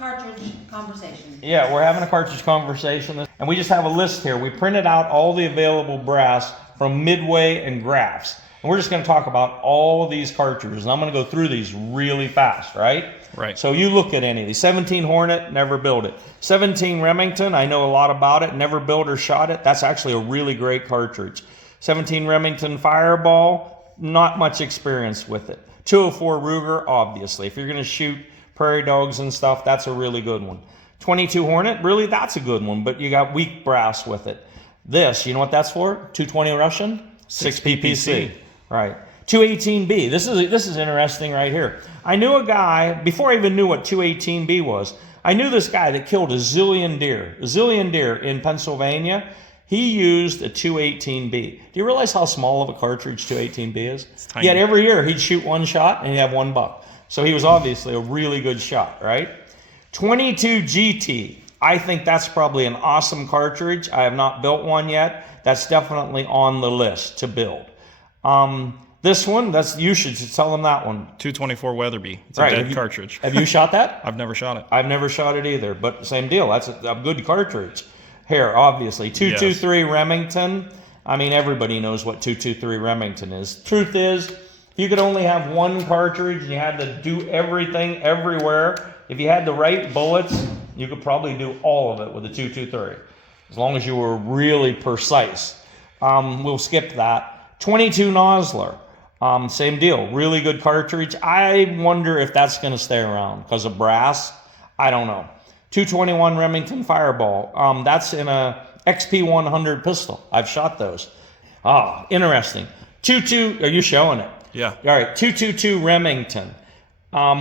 cartridge conversation. Yeah, we're having a cartridge conversation, and we just have a list here. We printed out all the available brass from Midway and Graphs, and we're just going to talk about all of these cartridges. And I'm going to go through these really fast, right? Right. So you look at any of these. 17 Hornet, never built it. 17 Remington, I know a lot about it, never built or shot it. That's actually a really great cartridge. 17 Remington Fireball, not much experience with it. 204 Ruger, obviously. If you're going to shoot prairie dogs and stuff, that's a really good one. 22 Hornet, really, that's a good one, but you got weak brass with it. This, you know what that's for? 220 Russian, 6 PPC. Right. 218B, this is interesting right here. I knew a guy, before I even knew what 218B was, I knew this guy that killed a zillion deer in Pennsylvania. He used a 218B. Do you realize how small of a cartridge 218B is? It's tiny. Yet every year he'd shoot one shot and he'd have $1. So he was obviously a really good shot, right? 22 GT. I think that's probably an awesome cartridge. I have not built one yet. That's definitely on the list to build. This one, you should tell them that one. 224 Weatherby. It's a Right. dead cartridge. Have you shot that? I've never shot it. I've never shot it either, but same deal. That's a good cartridge. Here, obviously. 223 Remington. I mean, everybody knows what 223 Remington is. Truth is, you could only have one cartridge and you had to do everything everywhere. If you had the right bullets, you could probably do all of it with a 223, as long as you were really precise. We'll skip that. 22 Nosler. Same deal. Really good cartridge. I wonder if that's going to stay around because of brass. I don't know. 221 Remington Fireball. That's in a XP100 pistol. I've shot those. Interesting. 22. Are you showing it? Yeah. All right. 222 Remington.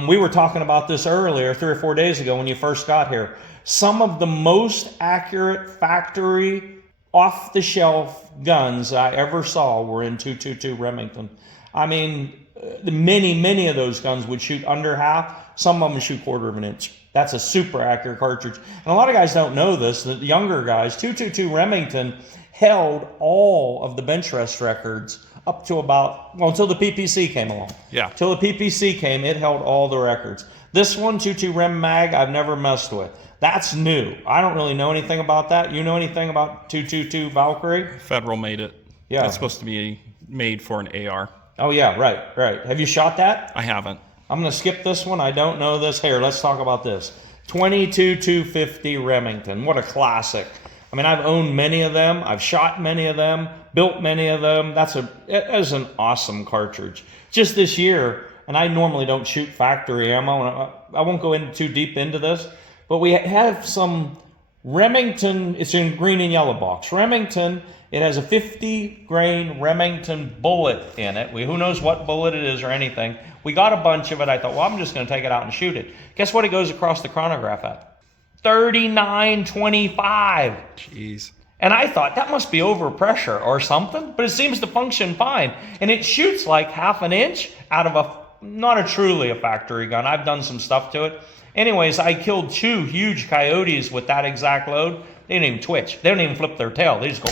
We were talking about this earlier, 3 or 4 days ago when you first got here. Some of the most accurate factory off-the-shelf guns I ever saw were in 222 Remington. I mean, many of those guns would shoot under half. Some of them shoot 1/4 of an inch. That's a super accurate cartridge. And a lot of guys don't know this. The younger guys, 222 Remington held all of the bench rest records up to until the PPC came along. Yeah. Till the PPC came, it held all the records. This one, 22 Rem Mag, I've never messed with. That's new. I don't really know anything about that. You know anything about 222 Valkyrie? Federal made it. Yeah. It's supposed to be made for an AR. Oh yeah, right. Have you shot that? I haven't. I'm going to skip this one. I don't know this. Here, let's talk about this. 22 250 Remington. What a classic. I mean, I've owned many of them. I've shot many of them, built many of them. That is an awesome cartridge. Just this year, and I normally don't shoot factory ammo, and I won't go too deep into this, but we have some Remington. It's in green and yellow box. Remington. It has a 50 grain Remington bullet in it. Who knows what bullet it is or anything. We got a bunch of it. I thought, well, I'm just going to take it out and shoot it. Guess what it goes across the chronograph at? 39.25. Jeez. And I thought that must be overpressure or something, but it seems to function fine. And it shoots like 1/2 inch out of not truly a factory gun. I've done some stuff to it. Anyways, I killed 2 huge coyotes with that exact load. They didn't even twitch. They don't even flip their tail. They just go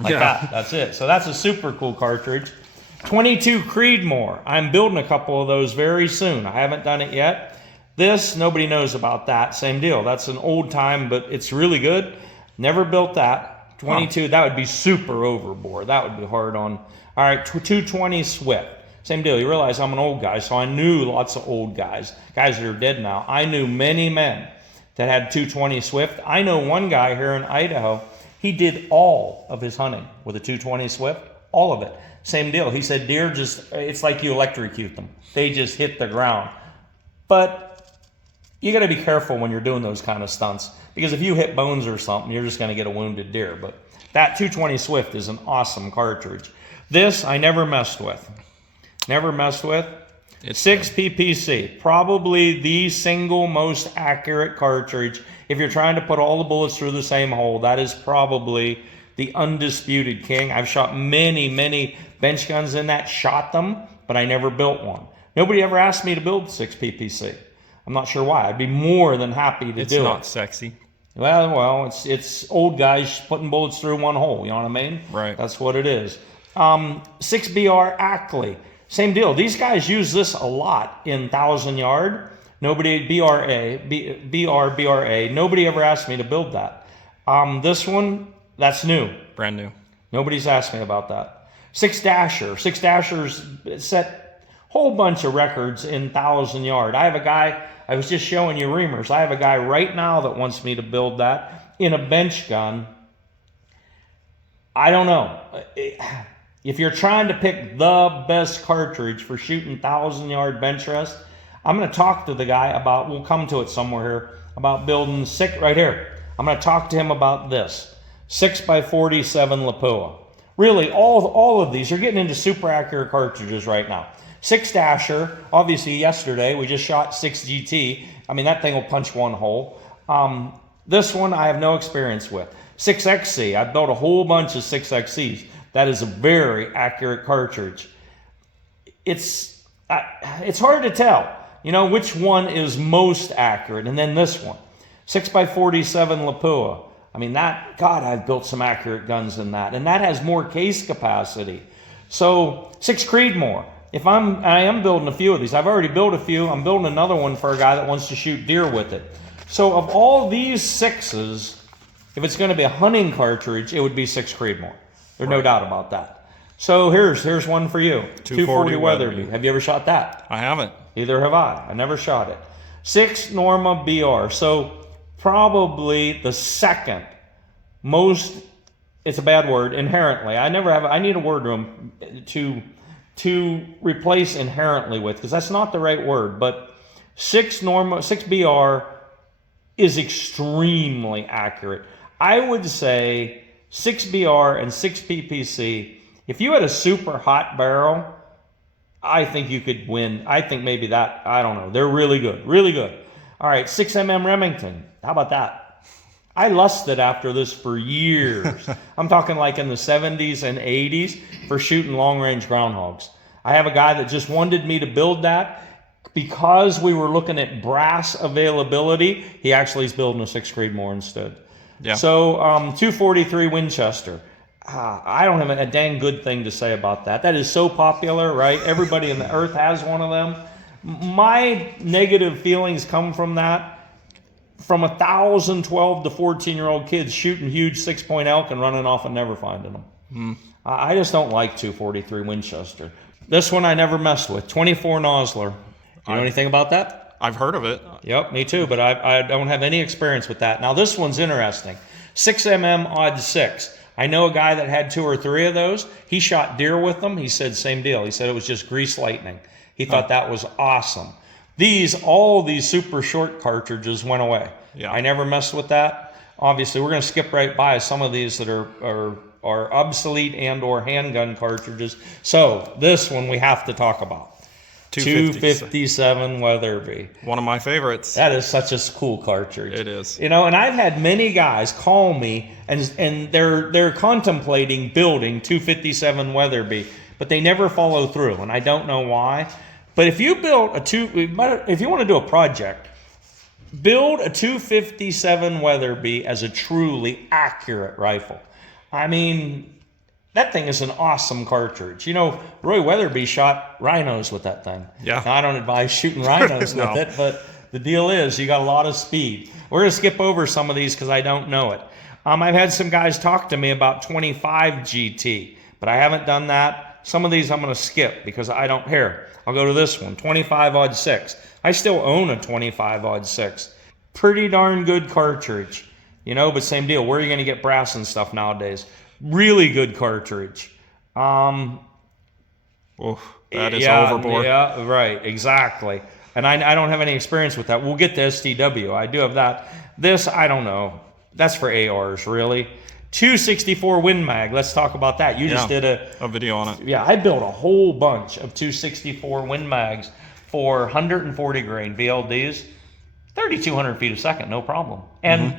like that. That's it. So that's a super cool cartridge. 22 Creedmoor. I'm building a couple of those very soon. I haven't done it yet. This, nobody knows about that. Same deal. That's an old time, but it's really good. Never built that. 22, That would be super overboard. That would be hard on. All right, 220 Swift. Same deal. You realize I'm an old guy, so I knew lots of old guys that are dead now. I knew many men that had 220 Swift. I know one guy here in Idaho. He did all of his hunting with a 220 Swift, all of it. Same deal. He said deer it's like you electrocute them. They just hit the ground. But you got to be careful when you're doing those kind of stunts, because if you hit bones or something, you're just going to get a wounded deer. But that 220 Swift is an awesome cartridge. This I never messed with. It's 6 PPC, probably the single most accurate cartridge. If you're trying to put all the bullets through the same hole, that is probably the undisputed king. I've shot many bench guns in that, shot them, but I never built one. Nobody ever asked me to build 6 PPC. I'm not sure why. I'd be more than happy to do it. It's not sexy. Well, it's old guys putting bullets through one hole, you know what I mean? Right. That's what it is. 6BR Ackley. Same deal. These guys use this a lot in 1,000 yard. Nobody, BRA. Nobody ever asked me to build that. This one, that's new. Brand new. Nobody's asked me about that. Six Dashers set whole bunch of records in 1,000 yard. I have a guy, I was just showing you reamers. I have a guy right now that wants me to build that in a bench gun. I don't know. If you're trying to pick the best cartridge for shooting 1,000 yard bench rest, I'm going to talk to the guy about, we'll come to it somewhere here, about building right here. I'm going to talk to him about this 6x47 Lapua. Really, all of these, you're getting into super accurate cartridges right now. 6 Dasher, obviously yesterday we just shot 6 GT. I mean, that thing will punch one hole. This one I have no experience with. 6XC, I've built a whole bunch of 6XCs. That is a very accurate cartridge. It's hard to tell, you know, which one is most accurate. And then this one, 6x47 Lapua. I mean, God, I've built some accurate guns in that. And that has more case capacity. So 6 Creedmoor. I am building a few of these. I've already built a few. I'm building another one for a guy that wants to shoot deer with it. So of all these 6s, if it's going to be a hunting cartridge, it would be 6 Creedmoor. There's no doubt about that. So here's one for you. 240 Weatherby. Have you ever shot that? I haven't. Neither have I. I never shot it. 6 Norma BR. So probably the second most, it's a bad word, inherently. I need a word room to replace inherently with, because that's not the right word, but 6 BR is extremely accurate. I would say 6 BR and 6 PPC, if you had a super hot barrel, I think you could win. I think maybe that, I don't know. They're really good, really good. All right, 6mm Remington. How about that? I lusted after this for years. I'm talking like in the 70s and 80s for shooting long-range groundhogs. I have a guy that just wanted me to build that. Because we were looking at brass availability, he actually is building a 6 Creedmoor instead. Yeah. So 243 Winchester. I don't have a dang good thing to say about that. That is so popular, right? Everybody in the earth has one of them. My negative feelings come from that. From 1,000 12 to 14-year-old kids shooting huge 6-point elk and running off and never finding them. I just don't like 243 Winchester. This one I never messed with. 24 Nosler. You know anything about that? I've heard of it. Yep, me too, but I don't have any experience with that. Now this one's interesting. 6mm odd 6. I know a guy that had 2 or 3 of those. He shot deer with them. He said same deal. He said it was just grease lightning. He thought that was awesome. All these super short cartridges went away. Yeah. I never messed with that. Obviously, we're going to skip right by some of these that are obsolete and or handgun cartridges. So this one we have to talk about. 257 Weatherby. One of my favorites. That is such a cool cartridge. It is. You know, and I've had many guys call me and they're contemplating building 257 Weatherby, but they never follow through, and I don't know why. But if you if you want to do a project, build a 257 Weatherby as a truly accurate rifle. I mean, that thing is an awesome cartridge. You know, Roy Weatherby shot rhinos with that thing. Yeah. Now, I don't advise shooting rhinos No. with it, but the deal is you got a lot of speed. We're going to skip over some of these because I don't know it. I've had some guys talk to me about 25 GT, but I haven't done that. Some of these I'm going to skip because I don't care. I'll go to this one, 25 odd 6. I still own a 25 odd 6. Pretty darn good cartridge, you know, but same deal. Where are you going to get brass and stuff nowadays? Really good cartridge. That is overboard. Yeah, right, exactly. And I don't have any experience with that. We'll get to STW. I do have that. This, I don't know. That's for ARs, really. 264 Win Mag. Let's talk about that. You just did a video on it. Yeah, I built a whole bunch of 264 Win Mags for 140 grain VLDs. 3,200 feet a second, no problem. And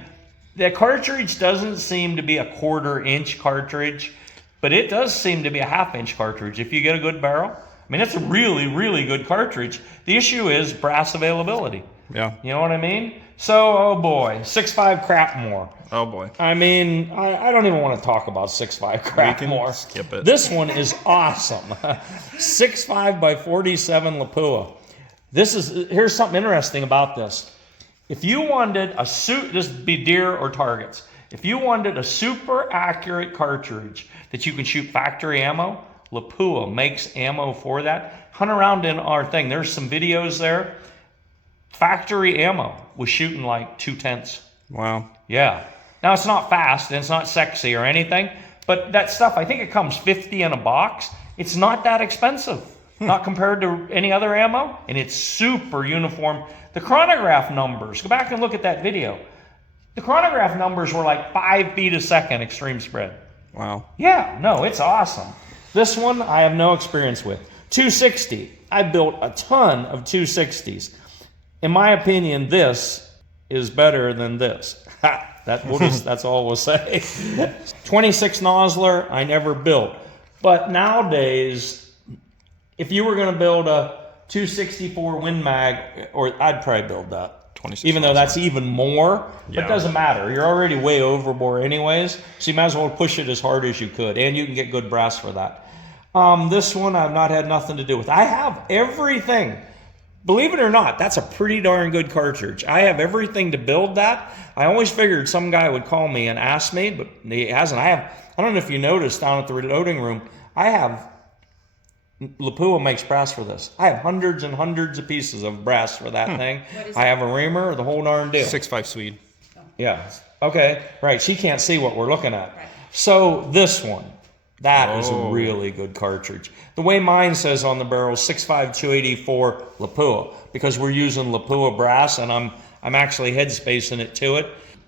the cartridge doesn't seem to be a 1/4 inch cartridge, but it does seem to be a 1/2 inch cartridge if you get a good barrel. I mean, it's a really, really good cartridge. The issue is brass availability. Yeah. You know what I mean? So, oh boy, 6.5 Crapmore. Oh boy. I mean, I don't even want to talk about 6.5 Crapmore. Skip it. This one is awesome. 6.5 by 47 Lapua. Here's something interesting about this. If you wanted this would be deer or targets. If you wanted a super accurate cartridge that you can shoot factory ammo, Lapua makes ammo for that. Hunt around in our thing. There's some videos there. Factory ammo was shooting like 2/10. Wow. Yeah. Now it's not fast and it's not sexy or anything, but that stuff, I think it comes 50 in a box. It's not that expensive, not compared to any other ammo, and it's super uniform. The chronograph numbers, go back and look at that video. The chronograph numbers were like 5 feet a second extreme spread. Wow. Yeah, no, it's awesome. This one I have no experience with. 260. I built a ton of 260s. In my opinion, this is better than this. That's all we'll say. 26 nozzler, I never built. But nowadays, if you were going to build a 264 Win Mag, or I'd probably build that. 26 even though that's even more, but Yeah. it doesn't matter. You're already way overboard anyways, so you might as well push it as hard as you could, and you can get good brass for that. This one I've not had nothing to do with. I have everything. Believe it or not, that's a pretty darn good cartridge. I have everything to build that. I always figured some guy would call me and ask me, but he hasn't. I don't know if you noticed down at the reloading room, Lapua makes brass for this. I have hundreds and hundreds of pieces of brass for that thing. I have a reamer, the whole darn deal. 6.5 Swede. Yeah. Okay. Right. She can't see what we're looking at. Right. So this one, that is a really good cartridge. The way mine says on the barrel, 6.5 284 Lapua, because we're using Lapua brass, and I'm actually headspacing it to it.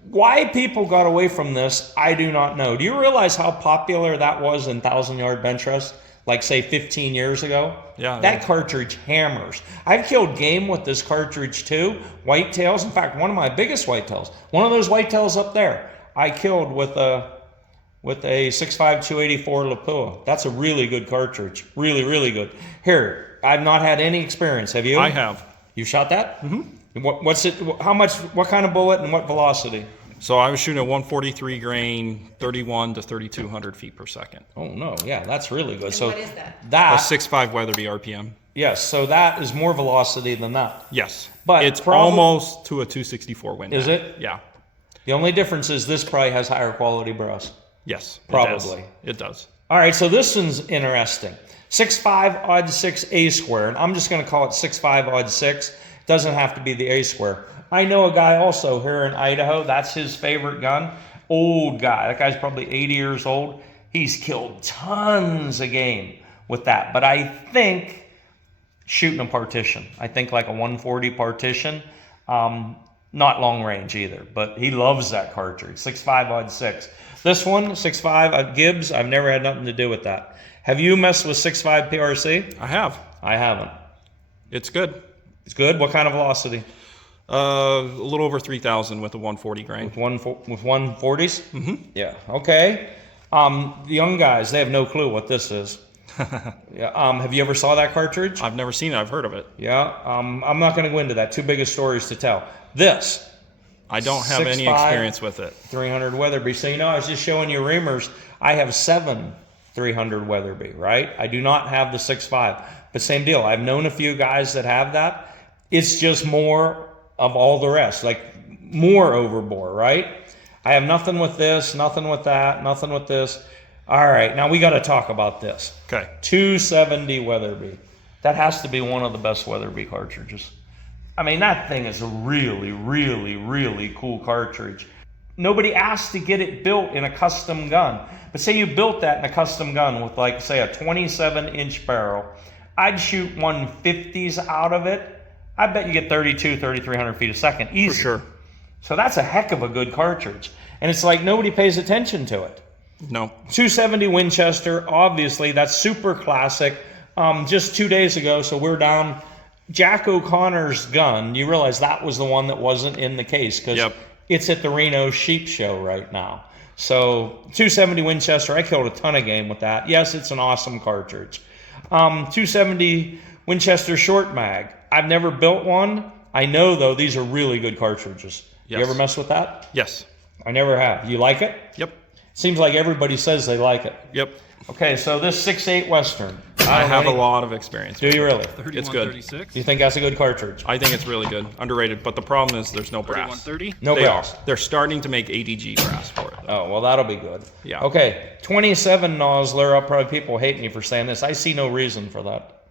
Why people got away from this, I do not know. Do you realize how popular that was in 1,000-yard bench rest? Like, say, 15 years ago? Yeah. That cartridge hammers. I've killed game with this cartridge, too. Whitetails. In fact, one of my biggest whitetails, one of those whitetails up there, I killed with a 6.5 284 Lapua. That's a really good cartridge. Really, really good. Here, I've not had any experience. Have you? I have. You shot that? Mm-hmm. What's it? How much? What kind of bullet and what velocity? So I was shooting a 143 grain, 31 to 3,200 feet per second. Oh no, yeah, that's really good. And So what is that? A 6.5 Weatherby RPM. Yes, so that is more velocity than that. Yes. But it's almost to a 264 Win Mag. Is it? Yeah. The only difference is this probably has higher quality brass. Yes. Probably. It does. All right, so this one's interesting. 6.5 odd 6 A square, and I'm just going to call it 6.5 odd 6. Doesn't have to be the A square. I know a guy also here in Idaho, that's his favorite gun. Old guy, that guy's probably 80 years old. He's killed tons of game with that, but I think shooting a partition. I think like a 140 partition, not long range either, but he loves that cartridge, 6.5 odd 6. This one, 6.5 Gibbs, I've never had nothing to do with that. Have you messed with 6.5 PRC? I have. I haven't. It's good. It's good? What kind of velocity? A little over 3,000 with a 140 grain. With 140s? Mm-hmm. Yeah, okay. The young guys, they have no clue what this is. Yeah. Have you ever saw that cartridge? I've never seen it. I've heard of it. Yeah. I'm not going to go into that. Too big of stories to tell. This. I don't have any 6.5, experience with it. 300 Weatherby. So, I was just showing you reamers. I have 7 300 Weatherby, right? I do not have the 6.5. But same deal. I've known a few guys that have that. It's just more of all the rest, like more overbore, right? I have nothing with this, nothing with that, nothing with this. All right, now we got to talk about this. Okay. 270 Weatherby. That has to be one of the best Weatherby cartridges. I mean, that thing is a really, really, really cool cartridge. Nobody asked to get it built in a custom gun. But say you built that in a custom gun with, like, say, a 27-inch barrel. I'd shoot 150s out of it. I bet you get 3,300 feet a second easy. For sure. So that's a heck of a good cartridge. And it's like nobody pays attention to it. No. 270 Winchester, obviously, that's super classic. Just 2 days ago, so we're down. Jack O'Connor's gun, you realize that was the one that wasn't in the case because it's at the Reno Sheep Show right now. So 270 Winchester, I killed a ton of game with that. Yes, it's an awesome cartridge. 270 Winchester Short Mag. I've never built one. I know, though, these are really good cartridges. Yes. You ever mess with that? Yes. I never have. You like it? Yep. Seems like everybody says they like it. Yep. Okay, so this 6.8 Western. I don't have know a lot of experience. Do you really? It's good. 36. You think that's a good cartridge? I think it's really good. Underrated. But the problem is there's no brass. 3130. No They brass. are. They're starting to make ADG brass for it, though. Oh, well, that'll be good. Yeah. Okay, 27 nozzler. I'll probably people hate me for saying this. I see no reason for that.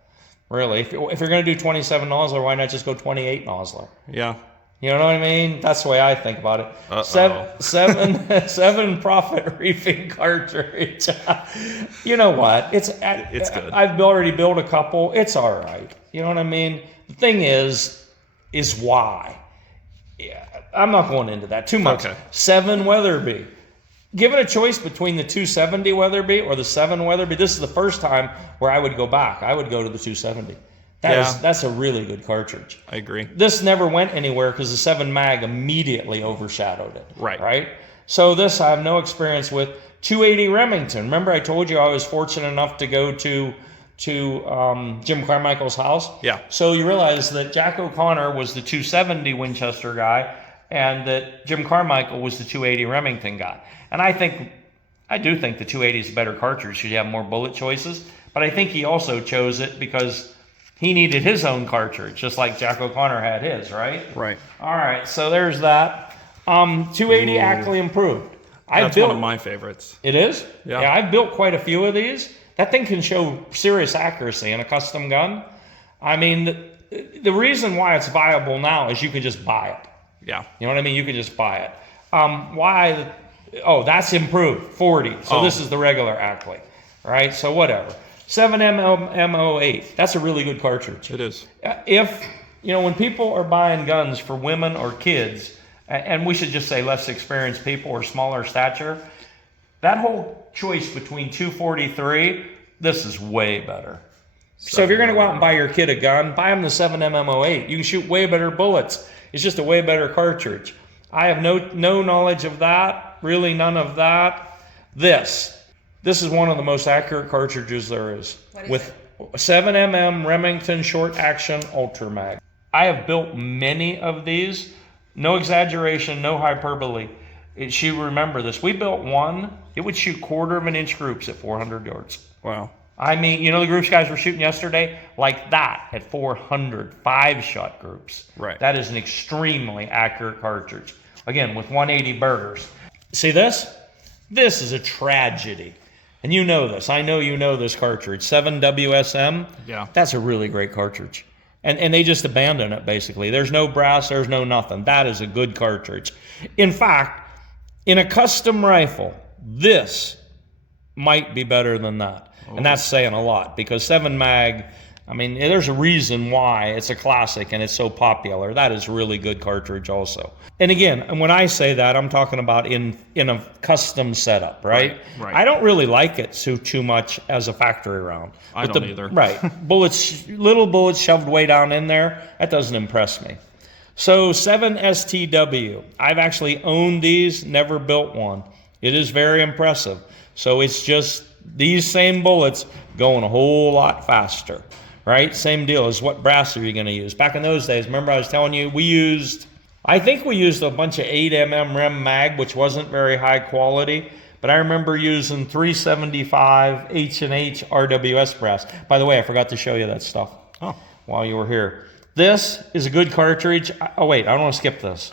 Really. If you're going to do 27 nozzler, why not just go 28 nozzler? Yeah. You know what I mean? That's the way I think about it. Uh-oh. Seven profit reefing cartridge. You know what? It's good. I've already built a couple. It's all right. You know what I mean? The thing is why. Yeah, I'm not going into that too much. Okay. 7 Weatherby. Given a choice between the 270 Weatherby or the 7 Weatherby, this is the first time where I would go back. I would go to the 270. That's a really good cartridge. I agree. This never went anywhere because the 7 mag immediately overshadowed it. Right. So this I have no experience with. 280 Remington. Remember I told you I was fortunate enough to go to Jim Carmichael's house? Yeah. So you realize that Jack O'Connor was the 270 Winchester guy and that Jim Carmichael was the 280 Remington guy. And I do think the 280 is a better cartridge because you have more bullet choices. But I think he also chose it because he needed his own cartridge, just like Jack O'Connor had his, right? Right. All right, so there's that. 280 Ackley improved. That's one of my favorites. It is? Yeah. Yeah, I've built quite a few of these. That thing can show serious accuracy in a custom gun. I mean, the reason why it's viable now is you can just buy it. Yeah. You know what I mean? You can just buy it. Why? Oh, that's improved, 40. So this is the regular Ackley, right? So whatever. 7mm 08. That's a really good cartridge. It is. If, when people are buying guns for women or kids, and we should just say less experienced people or smaller stature, that whole choice between 243, this is way better. So if you're going to go out and buy your kid a gun, buy them the 7mm 08. You can shoot way better bullets. It's just a way better cartridge. I have no knowledge of that, really none of that. This is one of the most accurate cartridges there is. With 7mm Remington short action ultra mag. I have built many of these. No exaggeration, no hyperbole. Remember this. We built one. It would shoot 1/4 of an inch groups at 400 yards. Wow. I mean, the groups guys were shooting yesterday like that at 400, 5-shot groups. Right. That is an extremely accurate cartridge. Again, with 180 burgers. See this? This is a tragedy. And you know this. I know you know this cartridge. 7WSM. Yeah. That's a really great cartridge. And they just abandon it, basically. There's no brass. There's no nothing. That is a good cartridge. In fact, in a custom rifle, this might be better than that. Oh. And that's saying a lot because 7 mag, I mean, there's a reason why it's a classic and it's so popular. That is a really good cartridge also. And again, when I say that, I'm talking about in a custom setup, right? Right. I don't really like it too much as a factory round. I don't either. Right. Little bullets shoved way down in there, that doesn't impress me. So 7STW, I've actually owned these, never built one. It is very impressive. So it's just these same bullets going a whole lot faster. Right? Same deal as what brass are you going to use? Back in those days, remember I was telling you, I think we used a bunch of 8mm Rem mag, which wasn't very high quality, but I remember using 375 H&H RWS brass. By the way, I forgot to show you that stuff while you were here. This is a good cartridge. Oh wait, I don't want to skip this.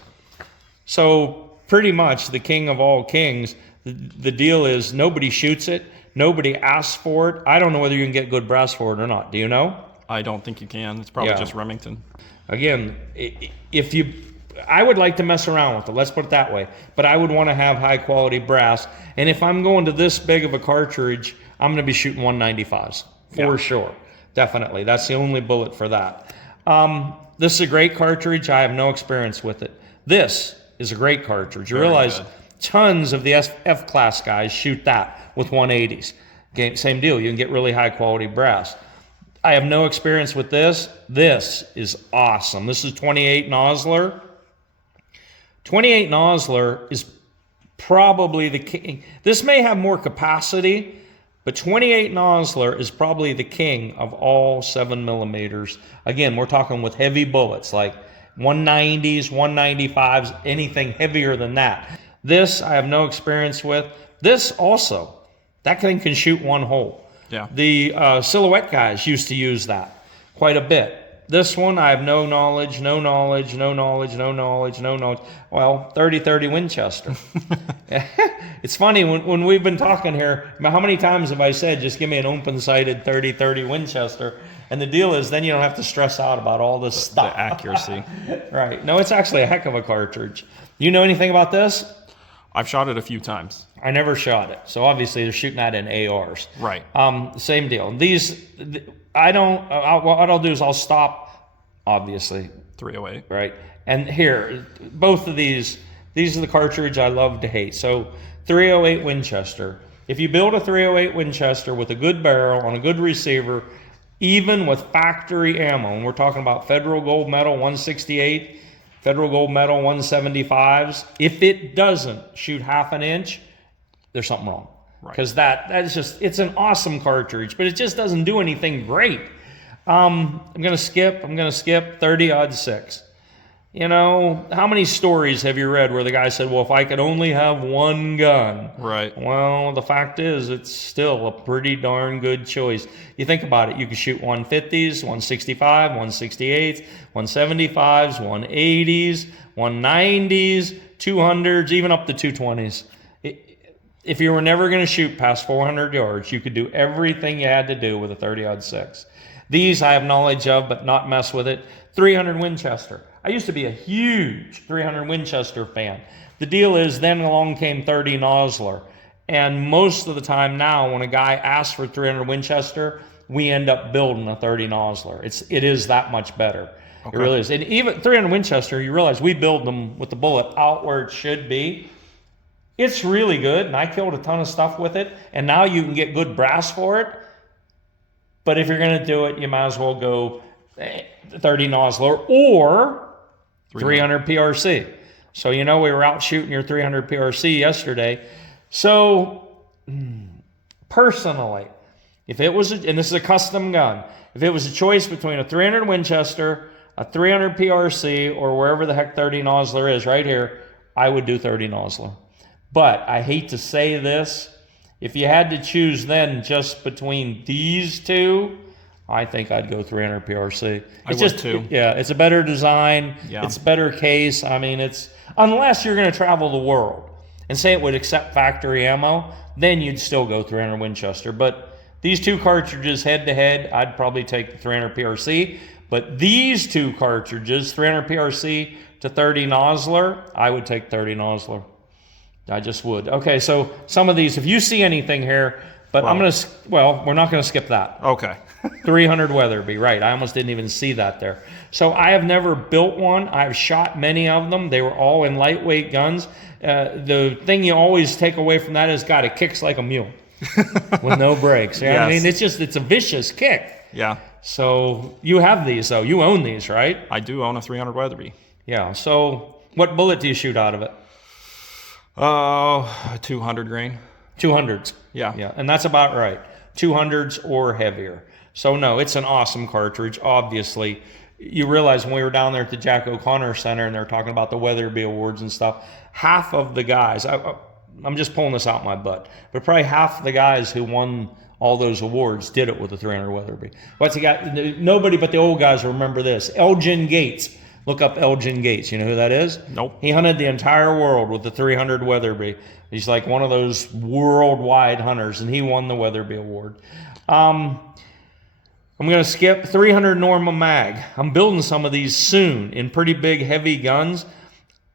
So pretty much the king of all kings, the deal is nobody shoots it. Nobody asks for it. I don't know whether you can get good brass for it or not. Do you know? I don't think you can. It's probably just Remington. Again, I would like to mess around with it. Let's put it that way. But I would want to have high quality brass. And if I'm going to this big of a cartridge, I'm going to be shooting 195s for sure. Definitely. That's the only bullet for that. This is a great cartridge. I have no experience with it. This is a great cartridge. You realize tons of the F-class guys shoot that with 180s. Same deal. You can get really high quality brass. I have no experience with this. This is awesome. This is 28 Nosler. 28 Nosler is probably the king. This may have more capacity, but 28 Nosler is probably the king of all 7mm. Again, we're talking with heavy bullets like 190s, 195s, anything heavier than that. This I have no experience with. This also, that thing can shoot one hole. Yeah. The Silhouette guys used to use that quite a bit. This one, I have no knowledge. Well, 30-30 Winchester. It's funny, when we've been talking here, how many times have I said, just give me an open-sighted 30-30 Winchester? And the deal is, then you don't have to stress out about all this stuff. The accuracy. Right. No, it's actually a heck of a cartridge. You know anything about this? I've shot it a few times. I never shot it. So obviously they're shooting that in ARs. Right. Same deal. What I'll do is I'll stop, obviously. 308. Right. And here, both of these are the cartridge I love to hate. So 308 Winchester. If you build a 308 Winchester with a good barrel on a good receiver, even with factory ammo, and we're talking about Federal Gold Medal 168, Federal Gold Medal 175s, if it doesn't shoot half an inch, there's something wrong. Right. Because that is just, it's an awesome cartridge, but it just doesn't do anything great. I'm going to skip 30-06. You know, how many stories have you read where the guy said, well, if I could only have one gun? Right. Well, the fact is, it's still a pretty darn good choice. You think about it, you can shoot 150s, 165, 168s, 175s, 180s, 190s, 200s, even up to 220s. If you were never going to shoot past 400 yards, you could do everything you had to do with a 30-06. These I have knowledge of, but not mess with it. 300 Winchester. I used to be a huge 300 Winchester fan. The deal is, then along came 30 Nosler. And most of the time now, when a guy asks for 300 Winchester, we end up building a 30 Nosler. It is that much better. Okay. It really is. And even 300 Winchester, you realize we build them with the bullet out where it should be. It's really good, and I killed a ton of stuff with it, and now you can get good brass for it. But if you're going to do it, you might as well go 30 Nosler or 300 PRC. So, you know, we were out shooting your 300 PRC yesterday. So, personally, if it was, and this is a custom gun, if it was a choice between a 300 Winchester, a 300 PRC, or wherever the heck 30 Nosler is, right here, I would do 30 Nosler. But I hate to say this, if you had to choose then just between these two, I think I'd go 300 PRC. I would too. Yeah, it's a better design. Yeah. It's a better case. I mean, unless you're going to travel the world and say it would accept factory ammo, then you'd still go 300 Winchester. But these two cartridges head to head, I'd probably take the 300 PRC. But these two cartridges, 300 PRC to 30 Nosler, I would take 30 Nosler. I just would. Okay, so some of these, if you see anything here, but we're not going to skip that. Okay. 300 Weatherby, right. I almost didn't even see that there. So I have never built one. I've shot many of them. They were all in lightweight guns. The thing you always take away from that is, God, it kicks like a mule with no brakes. You know what I mean? It's a vicious kick. Yeah. So you have these, though. You own these, right? I do own a 300 Weatherby. Yeah. So what bullet do you shoot out of it? 200 grain. 200s. Yeah. Yeah, and that's about right. 200s or heavier. So no, it's an awesome cartridge. Obviously, you realize when we were down there at the Jack O'Connor Center and they're talking about the Weatherby Awards and stuff, half of the guys, I'm just pulling this out my butt, but probably half the guys who won all those awards did it with the 300 Weatherby. What's he got? Nobody but the old guys remember this. Elgin Gates. Look up Elgin Gates. You know who that is? Nope. He hunted the entire world with the 300 Weatherby. He's like one of those worldwide hunters, and he won the Weatherby Award. I'm going to skip 300 Norma Mag. I'm building some of these soon in pretty big, heavy guns.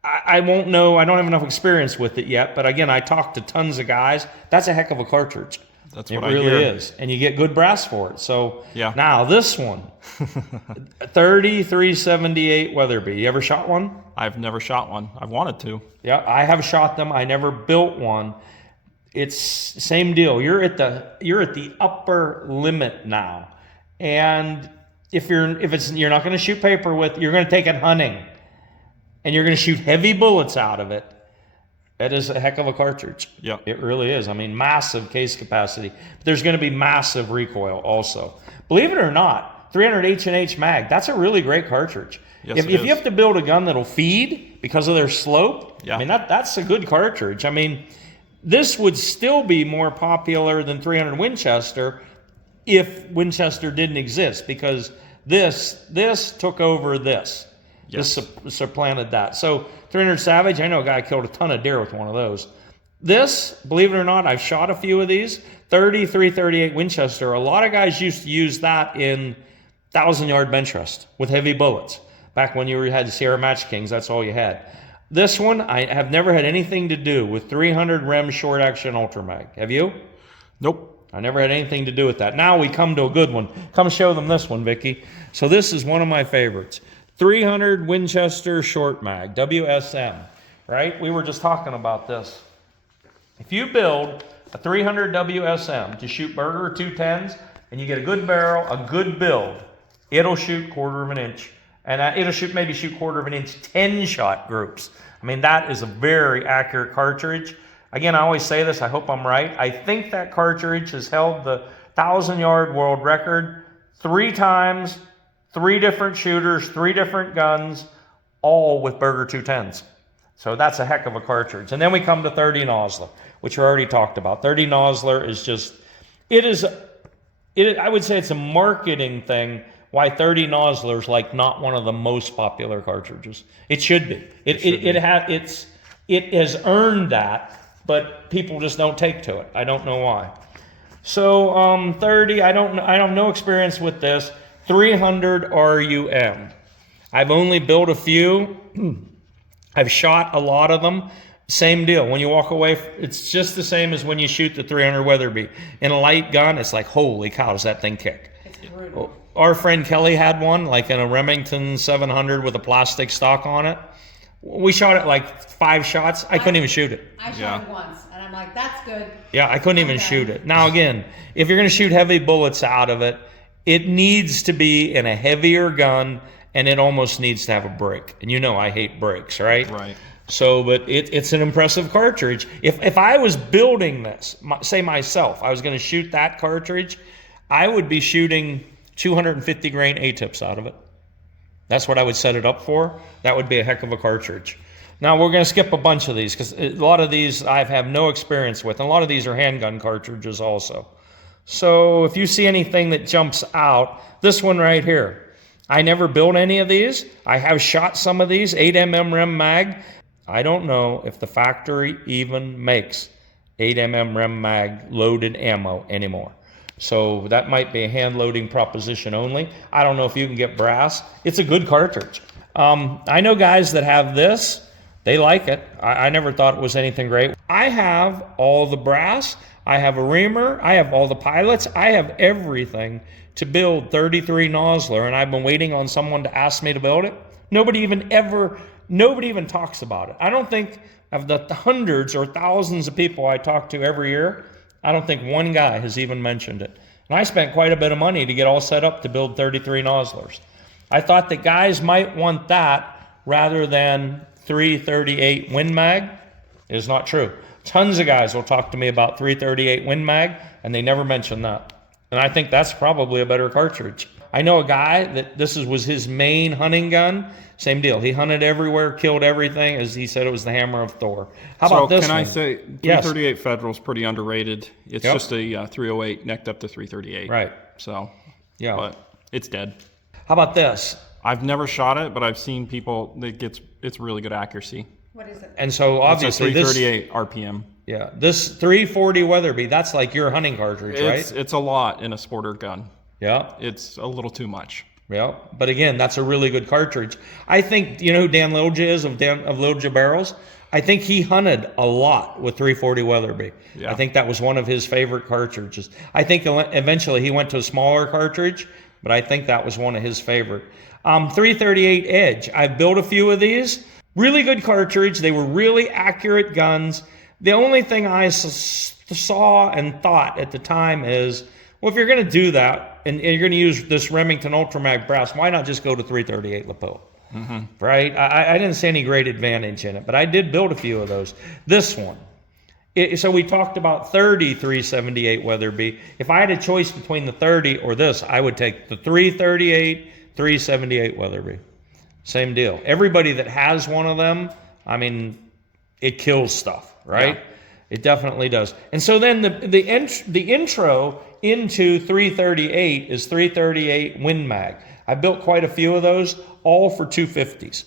I won't know. I don't have enough experience with it yet, but again, I talked to tons of guys. That's a heck of a cartridge. That's what I hear. It really is. And you get good brass for it. So yeah. Now this one, 378 Weatherby. You ever shot one? I've never shot one. I've wanted to. Yeah, I have shot them. I never built one. It's same deal. You're at the upper limit now. And if you're not going to shoot paper with, you're going to take it hunting. And you're going to shoot heavy bullets out of it. That is a heck of a cartridge. Yeah. It really is. I mean, massive case capacity. But there's going to be massive recoil also. Believe it or not, 300 H&H mag, that's a really great cartridge. Yes, if you have to build a gun that'll feed because of their slope, yeah. I mean, that's a good cartridge. I mean, this would still be more popular than 300 Winchester if Winchester didn't exist, because this took over this. Yes. This supplanted that. So 300 Savage, I know a guy killed a ton of deer with one of those. This, believe it or not, I've shot a few of these. 338 Winchester. A lot of guys used to use that in 1,000-yard bench rest with heavy bullets. Back when you had Sierra Match Kings, that's all you had. This one, I have never had anything to do with 300 rem short action ultra mag. Have you? Nope. I never had anything to do with that. Now we come to a good one. Come show them this one, Vicky. So this is one of my favorites. 300 Winchester short mag, WSM, right? We were just talking about this. If you build a 300 WSM to shoot Berger 210s and you get a good barrel, a good build, it'll shoot 1/4 of an inch. And it'll maybe shoot 1/4 of an inch 10-shot groups. I mean, that is a very accurate cartridge. Again, I always say this, I hope I'm right. I think that cartridge has held the 1,000-yard world record 3 times, 3 different shooters, 3 different guns, all with Berger 210s. So that's a heck of a cartridge. And then we come to 30 Nosler, which we already talked about. 30 Nosler is just, I would say it's a marketing thing why 30 Nosler's like not one of the most popular cartridges. It should be. It has earned that, but people just don't take to it. I don't know why. So 30, I have no experience with this. 300 RUM. I've only built a few. I've shot a lot of them. Same deal. When you walk away, it's just the same as when you shoot the 300 Weatherby. In a light gun, it's like, holy cow, does that thing kick? It's brutal. Our friend Kelly had one, like in a Remington 700 with a plastic stock on it. We shot it like 5 shots. I couldn't even shoot it. I shot it once, and I'm like, that's good. Yeah, I couldn't even shoot it. Now again, if you're going to shoot heavy bullets out of it, it needs to be in a heavier gun, and it almost needs to have a break. And you know I hate breaks, right? Right. So, but it's an impressive cartridge. If I was building this, say myself, I was going to shoot that cartridge, I would be shooting 250 grain A-tips out of it. That's what I would set it up for. That would be a heck of a cartridge. Now we're going to skip a bunch of these because a lot of these I have no experience with, and a lot of these are handgun cartridges also. So if you see anything that jumps out, this one right here. I never built any of these. I have shot some of these, 8mm rem mag. I don't know if the factory even makes 8mm rem mag loaded ammo anymore. So that might be a hand loading proposition only. I don't know if you can get brass. It's a good cartridge. I know guys that have this. They like it. I never thought it was anything great. I have all the brass. I have a reamer. I have all the pilots. I have everything to build 33 Nosler, and I've been waiting on someone to ask me to build it. Nobody even talks about it. I don't think of the hundreds or thousands of people I talk to every year, I don't think one guy has even mentioned it. And I spent quite a bit of money to get all set up to build 33 Noslers. I thought that guys might want that rather than 338 Win Mag. It is not true. Tons of guys will talk to me about 338 Win Mag, and they never mention that. And I think that's probably a better cartridge. I know a guy that this was his main hunting gun. Same deal. He hunted everywhere, killed everything, as he said it was the hammer of Thor. How about this one? Can I say 338 Federal's pretty underrated. It's just a 308 necked up to 338. Right. So, yeah. But it's dead. How about this? I've never shot it, but I've seen people that it's really good accuracy. What is it? And so obviously it's a 338 RPM. Yeah, this 340 Weatherby, that's like your hunting cartridge, right? It's a lot in a sporter gun. Yeah. It's a little too much. Yeah, but again, that's a really good cartridge. I think, you know who Dan Lilja is of Lilja Barrels? I think he hunted a lot with 340 Weatherby. Yeah. I think that was one of his favorite cartridges. I think eventually he went to a smaller cartridge, but I think that was one of his favorite. 338 Edge. I've built a few of these. Really good cartridge. They were really accurate guns. The only thing I saw and thought at the time is, well, if you're going to do that and you're going to use this Remington Ultramag brass, why not just go to 338 lapel? Mm-hmm. Right? I didn't see any great advantage in it, but I did build a few of those. This one. So we talked about 30 378 Weatherby. If I had a choice between the 30 or this, I would take the 338 378 Weatherby. Same deal. Everybody that has one of them, I mean, it kills stuff, right? It definitely does. And so then the intro into 338 is 338 Win Mag. I built quite a few of those, all for 250s.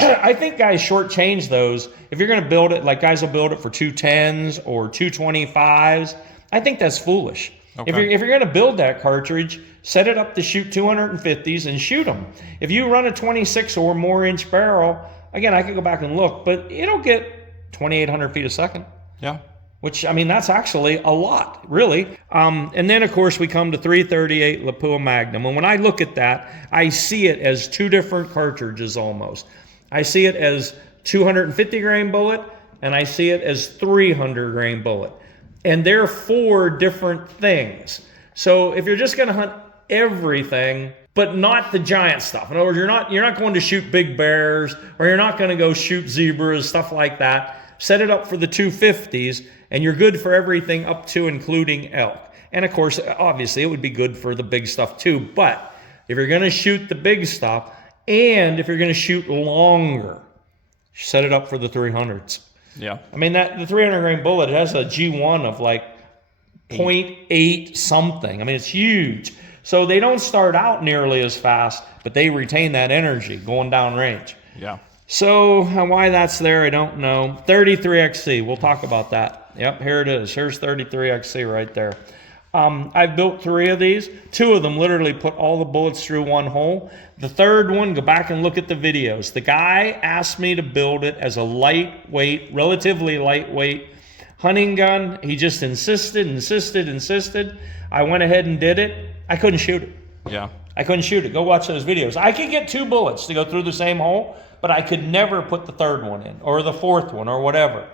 I think guys shortchange those. If you're going to build it, like guys will build it for 210s or 225s. I think that's foolish. Okay. If you're going to build that cartridge, set it up to shoot 250s and shoot them. If you run a 26 or more inch barrel, again, I could go back and look, but it'll get 2,800 feet a second. Yeah. Which, I mean, that's actually a lot, really. And then, of course, we come to 338 Lapua Magnum. And when I look at that, I see it as two different cartridges almost. I see it as 250 grain bullet, and I see it as 300 grain bullet. And they're four different things. So if you're just going to hunt everything, but not the giant stuff. In other words, you're not going to shoot big bears, or you're not going to go shoot zebras, stuff like that. Set it up for the 250s, and you're good for everything up to including elk. And of course, obviously, it would be good for the big stuff too. But if you're going to shoot the big stuff, and if you're going to shoot longer, set it up for the 300s. Yeah. I mean, the 300 grain bullet, it has a G1 of like 0.8 something. I mean, it's huge. So they don't start out nearly as fast, but they retain that energy going down range. Yeah. So why that's there, I don't know. 33XC, we'll talk about that. Yep, here it is. Here's 33XC right there. I've built 3 of these. 2 of them literally put all the bullets through one hole. The third one, go back and look at the videos. The guy asked me to build it as a lightweight, relatively lightweight hunting gun. He just insisted. I went ahead and did it. I couldn't shoot it. Yeah. I couldn't shoot it. Go watch those videos. I could get 2 bullets to go through the same hole, but I could never put the third one in, or the fourth one, or whatever.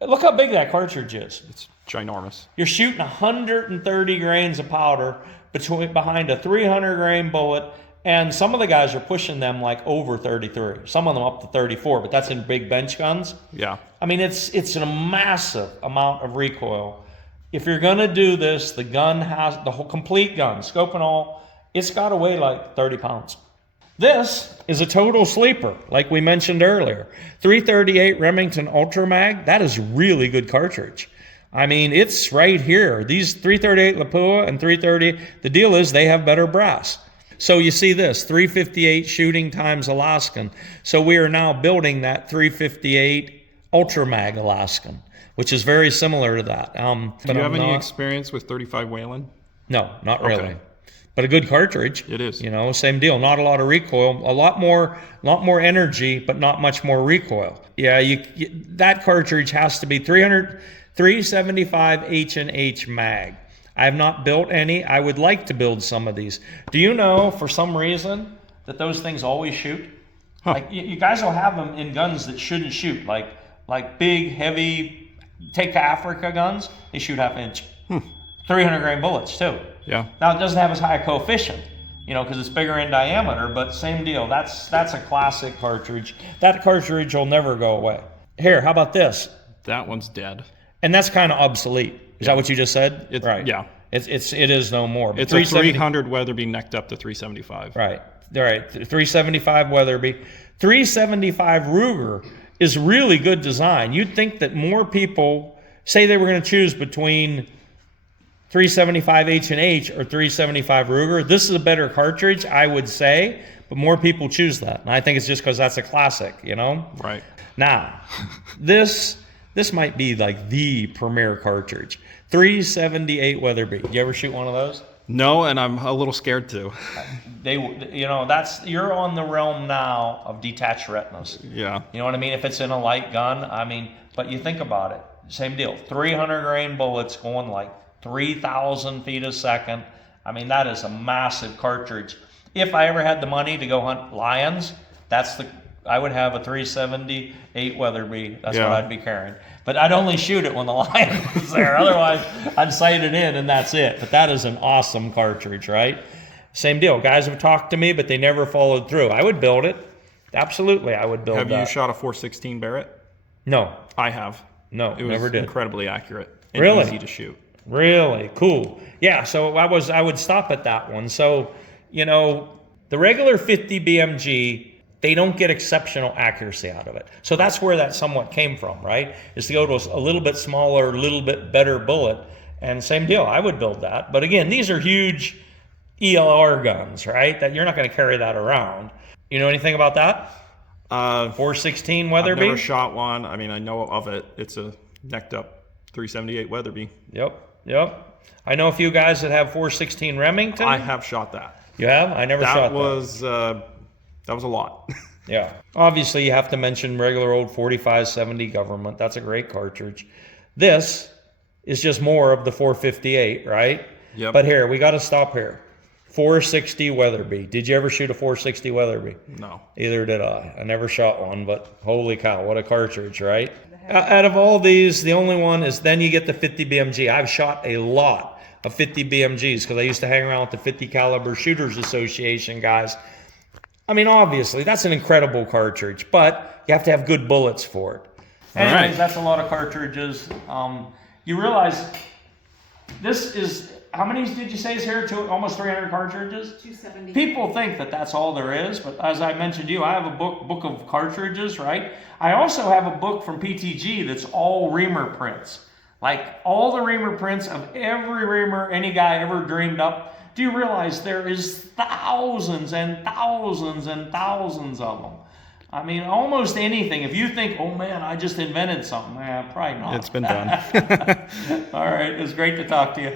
Look how big that cartridge is. It's ginormous. You're shooting 130 grains of powder behind a 300 grain bullet, and some of the guys are pushing them like over 33. Some of them up to 34, but that's in big bench guns. Yeah. I mean, it's a massive amount of recoil. If you're going to do this, the gun has, the whole complete gun, scope and all, it's got to weigh like 30 pounds. This is a total sleeper, like we mentioned earlier. 338 Remington Ultra Mag, that is really good cartridge. I mean, it's right here. These 338 Lapua and 330, the deal is they have better brass. So you see this, 358 shooting times Alaskan. So we are now building that 358 Ultra Mag Alaskan, which is very similar to that. Do you have any experience with 35 Whelen? No, not really. Okay. But a good cartridge. It is. You know, same deal. Not a lot of recoil. A lot more energy, but not much more recoil. Yeah, that cartridge has to be 375 H&H mag. I have not built any. I would like to build some of these. Do you know, for some reason, that those things always shoot? Huh. Like you guys will have them in guns that shouldn't shoot, like big, heavy, take Africa guns. They shoot half inch. 300 grain bullets too. Yeah. Now it doesn't have as high a coefficient, you know, because it's bigger in diameter, but same deal. That's a classic cartridge. That cartridge will never go away. Here, how about this? That one's dead. And that's kind of obsolete. Is that what you just said? Right. Yeah. It is no more. But it's a 300 Weatherby necked up to 375. Right. All right. 375 Weatherby. 375 Ruger is really good design. You'd think that more people, say they were going to choose between 375 H&H or 375 Ruger. This is a better cartridge, I would say, but more people choose that. And I think it's just because that's a classic, you know? Right. Now, this might be like the premier cartridge. 378 Weatherby. You ever shoot one of those? No, and I'm a little scared to. You're on the realm now of detached retinas. Yeah. You know what I mean? If it's in a light gun, I mean, but you think about it. Same deal. 300 grain bullets going like 3,000 feet a second. I mean, that is a massive cartridge. If I ever had the money to go hunt lions, I would have a 378 Weatherby. That's what I'd be carrying. But I'd only shoot it when the lion was there. Otherwise, I'd sight it in and that's it. But that is an awesome cartridge, right? Same deal. Guys have talked to me, but they never followed through. I would build it. Absolutely, I would build that. Have you shot a 416 Barrett? No. I have. No, it was never did. Incredibly accurate and really easy to shoot. Really cool. Yeah, so I would stop at that one. So, you know, the regular 50 BMG they don't get exceptional accuracy out of it. So that's where that somewhat came from, right? Is to go to a little bit smaller, a little bit better bullet. And same deal, I would build that. But again, these are huge ELR guns, right? That you're not going to carry that around. You know anything about that? 416 Weatherby? I've never shot one. I mean, I know of it. It's a necked up 378 Weatherby. Yep. I know a few guys that have 416 Remington. I have shot that. You have? I never shot that. That was a lot. Yeah. Obviously, you have to mention regular old 4570 Government. That's a great cartridge. This is just more of the 458, right? Yep. But here, we got to stop here. 460 Weatherby. Did you ever shoot a 460 Weatherby? No. Either did I. I never shot one, but holy cow, what a cartridge, right? Out of all these, the only one is then you get the 50 BMG. I've shot a lot of 50 BMGs because I used to hang around with the 50 caliber Shooters Association guys. I mean, obviously, that's an incredible cartridge, but you have to have good bullets for it. Anyways, that's a lot of cartridges. You realize this is, how many did you say is here? Almost 300 cartridges? 270. People think that that's all there is, but as I mentioned to you, I have a book of cartridges, right? I also have a book from PTG that's all reamer prints. Like all the reamer prints of every reamer any guy ever dreamed up. Do you realize there is thousands and thousands and thousands of them? I mean, almost anything. If you think, oh man, I just invented something, probably not. It's been done. All right, it was great to talk to you.